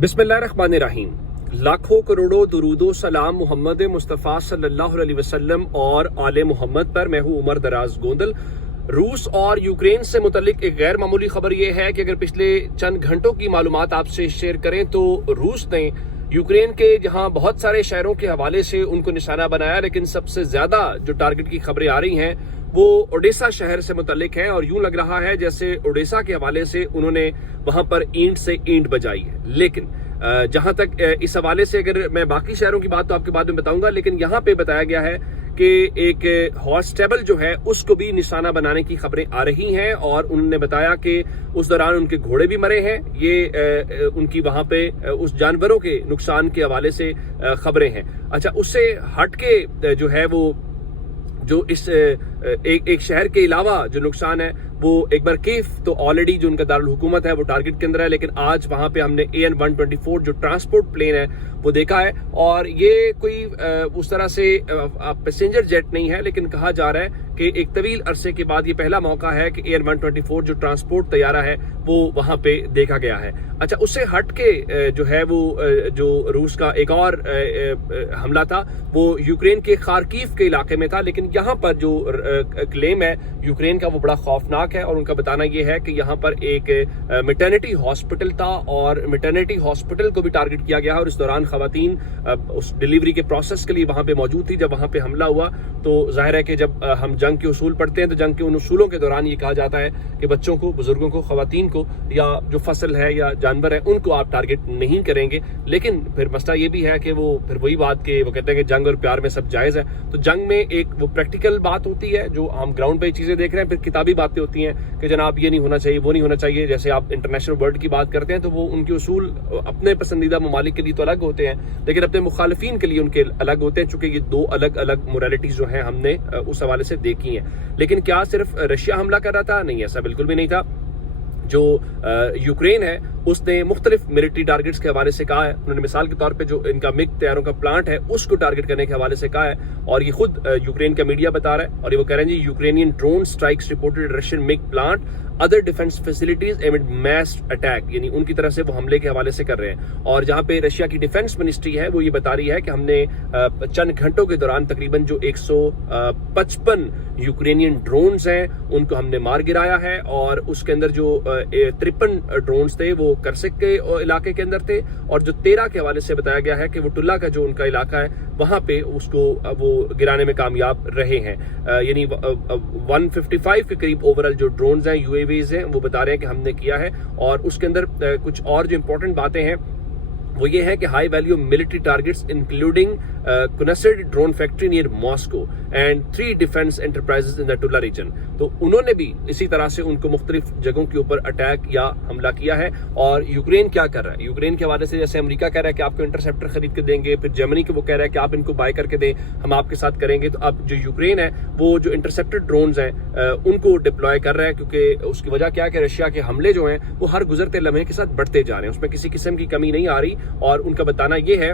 बिस्मिल्लाहिर्रहमानिर्रहीम। लाखों करोड़ों दुरूदो सलाम मोहम्मद मुस्तफ़ा सल्लल्लाहु अलैहि वसल्लम और आले मोहम्मद पर। मैं हूँ उमर दराज गोंदल। रूस और यूक्रेन से मुतल्लिक एक गैर मामूली खबर यह है कि अगर पिछले चंद घंटों की मालूमात आपसे शेयर करें तो रूस ने यूक्रेन के जहां बहुत सारे शहरों के हवाले से उनको निशाना बनाया, लेकिन सबसे ज्यादा जो टारगेट की खबरें आ रही हैं वो ओडेसा शहर से मुतल्लिक है। और यूं लग रहा है जैसे ओडेसा के हवाले से उन्होंने वहां पर ईंट से ईंट बजाई है। लेकिन जहां तक इस हवाले से अगर मैं बाकी शहरों की बात तो आपके बाद में बताऊंगा, लेकिन यहाँ पे बताया गया है कि एक हॉस्टेबल जो है उसको भी निशाना बनाने की खबरें आ रही हैं। और उन्होंने बताया कि उस दौरान उनके घोड़े भी मरे हैं। ये उनकी वहां पे उस जानवरों के नुकसान के हवाले से खबरें हैं। अच्छा, उससे हट के जो है वो जो इस एक शहर के अलावा जो नुकसान है वो एक बार कीव तो ऑलरेडी जो उनका दारुल हुकूमत है वो टारगेट के अंदर है, लेकिन आज वहां पे हमने AN-124 जो ट्रांसपोर्ट प्लेन है वो देखा है। और ये कोई उस तरह से पैसेंजर जेट नहीं है, लेकिन कहा जा रहा है कि एक तवील अरसे के बाद ये पहला मौका है कि AN-124 जो ट्रांसपोर्ट तैयारा है वो वहां पे देखा गया है। अच्छा, उससे हट के जो है वो जो रूस का एक और हमला था वो यूक्रेन के खार्किव के इलाके में था, लेकिन यहाँ पर जो क्लेम है यूक्रेन का वो बड़ा खौफनाक है। और उनका बताना ये है कि यहाँ पर एक मैटरनिटी हॉस्पिटल था और मैटरनिटी हॉस्पिटल को भी टारगेट किया गया और इस दौरान खवातीन उस डिलीवरी के प्रोसेस के लिए वहां पे मौजूद थी। जब वहां पे हमला हुआ तो जाहिर है कि जब हम जंग के उसूल पढ़ते हैं तो जंग के उन उसूलों के दौरान ये कहा जाता है कि बच्चों को, बुजुर्गों को, खवातीन को या जो फसल है या जानवर है उनको आप टारगेट नहीं करेंगे। लेकिन फिर मसला ये भी है कि वो फिर वही बात कि वो कहते हैं कि जंग और प्यार में सब जायज है। तो जंग में एक वो प्रैक्टिकल बात होती है जो हम ग्राउंड पे चीजें देख रहे हैं, फिर किताबी बातें होती हैं कि जनाब ये नहीं होना चाहिए, वो नहीं होना चाहिए। जैसे आप इंटरनेशनल वर्ल्ड की बात करते हैं तो वो उनके उसूल अपने पसंदीदा ममालिक के लिए तो अलग होते हैं, लेकिन अपने मुखालिफिन के लिए उनके अलग होते हैं, चूंकि ये दो अलग अलग मोरालिटीज जो हैं हमने उस हवाले से देखी हैं। लेकिन क्या सिर्फ रशिया हमला कर रहा था? नहीं, ऐसा बिल्कुल भी नहीं था। जो यूक्रेन है उसने मुख्तलिफ मिलिट्री टारगेट्स के हवाले से कहा है। उन्होंने मिसाल के तौर पे जो इनका मिग तैयारों का प्लांट है उसको टारगेट करने के हवाले से कहा है। और ये खुद यूक्रेन का मीडिया बता रहा है और ये वो कह रहे हैं जी, Ukrainian drone strikes reported Russian MiG plant other defence facilities amid mass attack, यानी उनकी तरफ से वो हमले के हवाले से कर रहे हैं। और जहां पे रशिया की डिफेंस मिनिस्ट्री है वो ये बता रही है कि हमने चंद घंटों के दौरान तकरीबन जो 155 यूक्रेनियन ड्रोन्स हैं उनको हमने मार गिराया है। और उसके अंदर जो 53 ड्रोन्स थे वो करसिक के इलाके के अंदर थे, और जो 13 के हवाले से बताया गया है कि वो टुल्ला का जो उनका इलाका है वहां पे उसको वो गिराने में कामयाब रहे हैं। यानी 155 के करीब ओवरऑल जो ड्रोन्स हैं, UAVs हैं, वो बता रहे हैं कि हमने किया है। और उसके अंदर कुछ और जो इंपॉर्टेंट बातें हैं वो ये है कि high value military targets including कुनसेड drone factory near Moscow and 3 defence enterprises in the Tula region. तो उन्होंने भी इसी तरह से उनको मुख्तलिफ जगहों के ऊपर अटैक या हमला किया है। और यूक्रेन क्या कर रहा है? यूक्रेन के हवाले से जैसे अमेरिका कह रहा है कि आपको इंटरसेप्टर खरीद के देंगे, फिर जर्मनी को वो कह रहा है कि आप इनको बाय करके दें, हम आपके साथ करेंगे। तो अब जो यूक्रेन है वो जो इंटरसेप्टर ड्रोन्स हैं उनको डिप्लॉय कर रहा है, क्योंकि उसकी वजह क्या है कि रशिया के हमले जो हैं वो हर गुजरते लम्हे के साथ बढ़ते जा रहे हैं, उसमें किसी किस्म की कमी नहीं आ रही। और उनका बताना ये है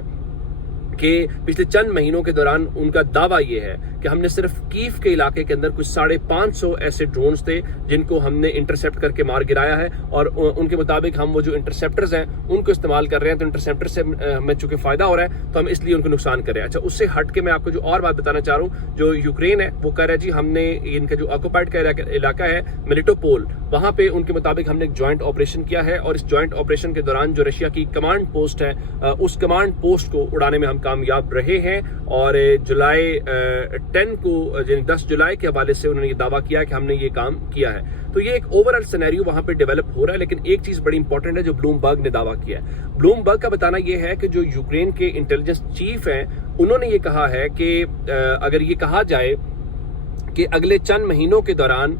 कि पिछले चंद महीनों के दौरान उनका दावा यह है कि हमने सिर्फ कीव के इलाके के अंदर कुछ 550 ऐसे ड्रोन्स थे जिनको हमने इंटरसेप्ट करके मार गिराया है। और उनके मुताबिक हम वो जो इंटरसेप्टर्स हैं उनको इस्तेमाल कर रहे हैं, तो इंटरसेप्टर से हमें चूंकि फायदा हो रहा है तो हम इसलिए उनको नुकसान कर रहे हैं। अच्छा, उससे हट के मैं आपको जो और बात बताना चाह रहा हूँ, जो यूक्रेन है वो कह रहा है जी हमने इनका जो ऑक्युपाइड का इलाका है मेलिटोपोल, वहां पे उनके मुताबिक हमने एक ज्वाइंट ऑपरेशन किया है। और इस ज्वाइंट ऑपरेशन के दौरान जो रशिया की कमांड पोस्ट है उस कमांड पोस्ट को उड़ाने में हम कामयाब रहे हैं। और जुलाई 10 को, 10 जुलाई के हवाले से उन्होंने ये दावा किया कि हमने ये काम किया है। तो ये एक ओवरऑल सिनेरियो वहां पे डेवलप हो रहा है। लेकिन एक चीज बड़ी इंपॉर्टेंट है जो ब्लूमबर्ग ने दावा किया है। ब्लूमबर्ग का बताना ये है कि जो यूक्रेन के इंटेलिजेंस चीफ हैं उन्होंने ये कहा है कि अगर ये कहा जाए कि अगले चंद महीनों के दौरान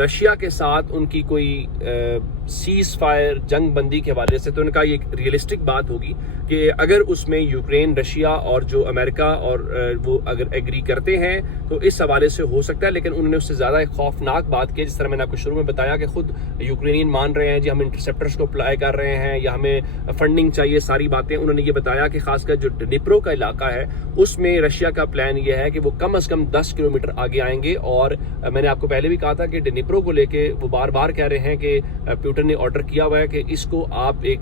रशिया के साथ उनकी कोई सीज फायर, जंग बंदी के हवाले से, तो उनका ये रियलिस्टिक बात होगी कि अगर उसमें यूक्रेन, रशिया और जो अमेरिका और वो अगर एग्री करते हैं तो इस हवाले से हो सकता है। लेकिन उन्होंने उससे ज़्यादा एक खौफनाक बात की, जिस तरह मैंने आपको शुरू में बताया कि खुद यूक्रेनियन मान रहे हैं जी हम इंटरसेप्टर्स को अप्लाई कर रहे हैं या हमें फंडिंग चाहिए, सारी बातें। उन्होंने ये बताया कि खासकर जो डिनिप्रो का इलाका है उसमें रशिया का प्लान ये है कि वो कम अज़ कम 10 किलोमीटर आगे आएंगे। और मैंने आपको पहले भी कहा था कि डिनिप्रो को लेके वो बार बार कह रहे हैं कि पुतिन ने ऑर्डर किया हुआ है कि इसको आप एक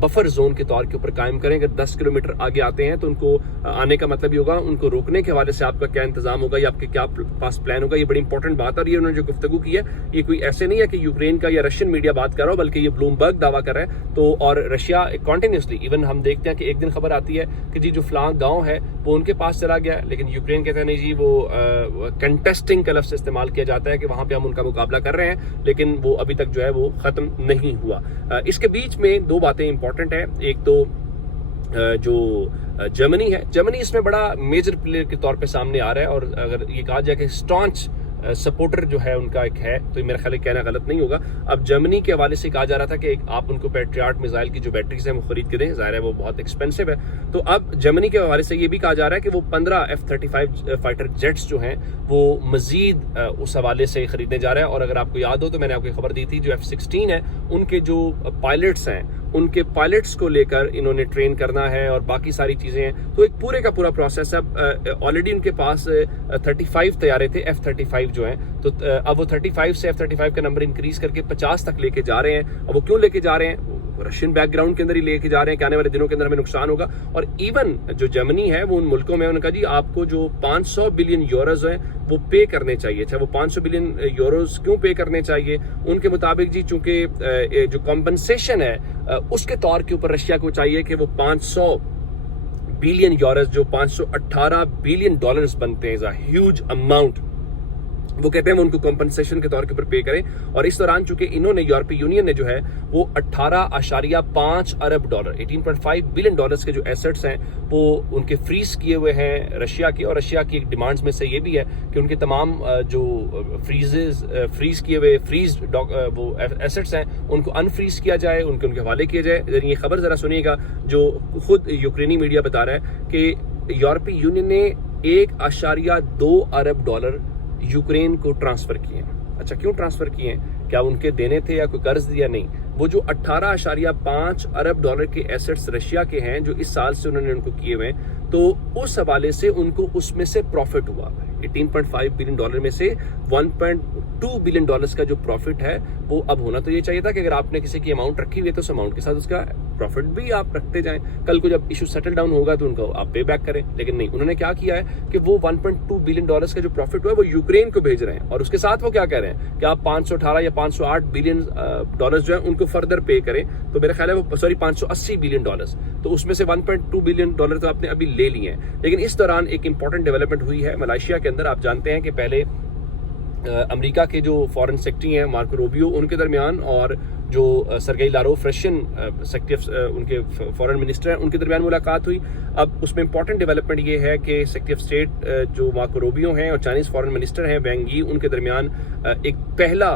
बफर जोन के तौर के ऊपर कायम करें। अगर 10 किलोमीटर आगे आते हैं तो उनको आने का मतलब ये होगा, उनको रोकने के हवाले से आपका क्या इंतजाम होगा या आपके क्या पास प्लान होगा। ये बड़ी इंपॉर्टेंट बात है और ये उन्होंने जो गुफ्तगू की है ये कोई ऐसे नहीं है कि यूक्रेन का या रशियन मीडिया बात कर रहा हो, बल्कि ये ब्लूमबर्ग दावा कर रहा है। तो और रशिया कॉन्टिन्यूसली, इवन हम देखते हैं कि एक दिन खबर आती है कि जी जो फलां गाँव है वो उनके पास चला गया, लेकिन यूक्रेन कहता है नहीं जी वो कंटेस्टिंग का लफ्ज़ इस्तेमाल किया जाता है कि वहाँ पे हम उनका मुकाबला कर रहे हैं, लेकिन वो अभी तक जो है वो ख़त्म नहीं हुआ। इसके बीच में दो बातें इंपॉर्टेंट हैं। एक तो जो जर्मनी है, जर्मनी इसमें बड़ा मेजर प्लेयर के तौर पे सामने आ रहा है, और अगर ये कहा जाए कि स्टॉन्च सपोर्टर जो है उनका एक है, तो मेरा ख्याल कहना गलत नहीं होगा। अब जर्मनी के हवाले से कहा जा रहा था कि आप उनको पैट्रियट मिसाइल की जो बैटरीज हैं वो खरीद के दें, ज़ाहिर है वो बहुत एक्सपेंसिव है। तो अब जर्मनी के हवाले से ये भी कहा जा रहा है कि वो 15 F-35 फाइटर जेट्स जो हैं वो मजीद उस हवाले से खरीदने जा रहा है। और अगर आपको याद हो तो मैंने आपको खबर दी थी जो F-16 है उनके जो पायलट्स हैं उनके पायलट्स को लेकर इन्होंने ट्रेन करना है और बाकी सारी चीज़ें हैं। तो एक पूरे का पूरा प्रोसेस है। ऑलरेडी उनके पास 35 तैयारे थे F-35 जो हैं, तो अब वो 35 से F-35 का नंबर इंक्रीज करके 50 तक लेके जा रहे हैं। अब वो क्यों लेके जा रहे हैं? रशियन बैकग्राउंड के अंदर ही लेके जा रहे हैं कि आने वाले दिनों के अंदर हमें नुकसान होगा। और इवन जो जर्मनी है वो उन मुल्कों में उन्होंने कहा जी आपको जो 500 बिलियन यूरोज हैं वो पे करने चाहिए। अच्छा, वो 500 बिलियन यूरोज क्यों पे करने चाहिए? उनके मुताबिक जी चूंकि जो कॉम्पनसेशन है उसके तौर के ऊपर रशिया को चाहिए कि वो 500 बिलियन यूरोज जो 518 बिलियन डॉलर्स बनते हैं, ह्यूज अमाउंट, वो कहते हैं वो उनको कॉम्पनसेशन के तौर के ऊपर पे करें। और इस दौरान चूंकि इन्होंने यूरोपीय यूनियन ने जो है वो 18.5 अरब डॉलर 18.5 बिलियन डॉलर्स के जो एसेट्स हैं वो उनके फ्रीज किए हुए हैं रशिया के। और रशिया की एक डिमांड्स में से ये भी है कि उनके तमाम जो फ्रीज किए हुए वो एसेट्स हैं उनको अनफ्रीज किया जाए, उनके हवाले किया जाए। ये खबर जरा सुनिएगा जो खुद यूक्रेनी मीडिया बता रहा है कि यूरोपीय यूनियन ने 1.2 अरब डॉलर यूक्रेन को ट्रांसफर किए हैं। अच्छा, क्यों ट्रांसफर किए हैं? क्या उनके देने थे या कोई कर्ज दिया? नहीं, वो जो 18.5 अरब डॉलर के एसेट्स रशिया के हैं जो इस साल से उन्होंने उनको किए हुए हैं, तो उस हवाले से उनको उसमें से प्रॉफिट हुआ है। 18.5 बिलियन डॉलर में से 1.2 बिलियन डॉलर्स का जो प्रॉफिट है वो अब होना तो ये चाहिए था कि अगर आपने किसी की अमाउंट रखी हुई है तो उस अमाउंट के साथ उसका प्रॉफिट भी आप रखते जाएं। कल को जब इशू सेटल डाउन होगा तो उनको आप पे बैक करें। लेकिन नहीं, उन्होंने क्या किया है कि वो 1.2 बिलियन डॉलर्स का जो प्रॉफिट हुआ है वो यूक्रेन को भेज रहे हैं, और उसके साथ वो क्या कह रहे हैं कि आप 518 या 508 बिलियन डॉलर्स जो है उनको फर्दर पे करें। तो मेरा ख्याल है वो 580 बिलियन डॉलर्स, तो उसमें से 1.2 बिलियन डॉलर तो आपने अभी ले लिए हैं। लेकिन इस दौरान एक इंपॉर्टेंट डेवलपमेंट हुई है मलेशिया के अंदर। आप जानते हैं कि पहले अमेरिका के जो फॉरेन सेक्रेटरी हैं मार्को रूबियो, उनके दरमियान और जो सरगेई लारोव रशियन सेक्रेटरी उनके फॉरेन मिनिस्टर हैं उनके दरमियान मुलाकात हुई। अब उसमें इंपॉर्टेंट डेवलपमेंट ये है कि सेक्रेटरी ऑफ स्टेट जो मार्को रूबियो हैं और चाइनीज फॉरेन मिनिस्टर हैं वैंग यी, उनके दरमियान एक पहला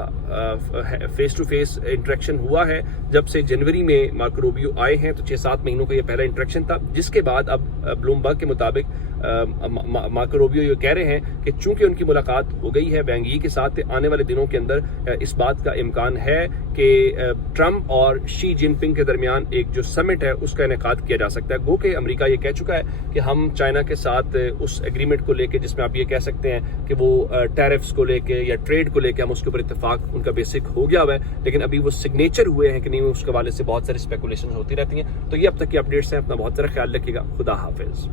फेस टू फेस इंटरेक्शन हुआ है जब से जनवरी में मार्को रूबियो आए हैं। तो 6-7 महीनों का ये पहला इंटरेक्शन था, जिसके बाद अब ब्लूमबर्ग के मुताबिक मार्को रूबियो ये कह रहे हैं कि चूंकि उनकी मुलाकात हो गई है वैंग यी के साथ, आने वाले दिनों के अंदर इस बात का इम्कान है कि ट्रंप और शी जिनपिंग के दरमियान एक जो समिट है उसका इनेकाद किया जा सकता है। गो कि अमेरिका ये कह चुका है कि हम चाइना के साथ उस एग्रीमेंट को लेके, जिसमें आप ये कह सकते हैं कि वो टैरिफ्स को लेके या ट्रेड को लेके हम उसके ऊपर इत्तेफाक उनका बेसिक हो गया हुआ है, लेकिन अभी वो सिग्नेचर हुए हैं कि नहीं, उसके हवाले से बहुत सारी स्पेकुलेशन होती रहती हैं। तो ये अब तक की अपडेट्स हैं। अपना बहुत सारा ख्याल रखिएगा। खुदा हाफिज।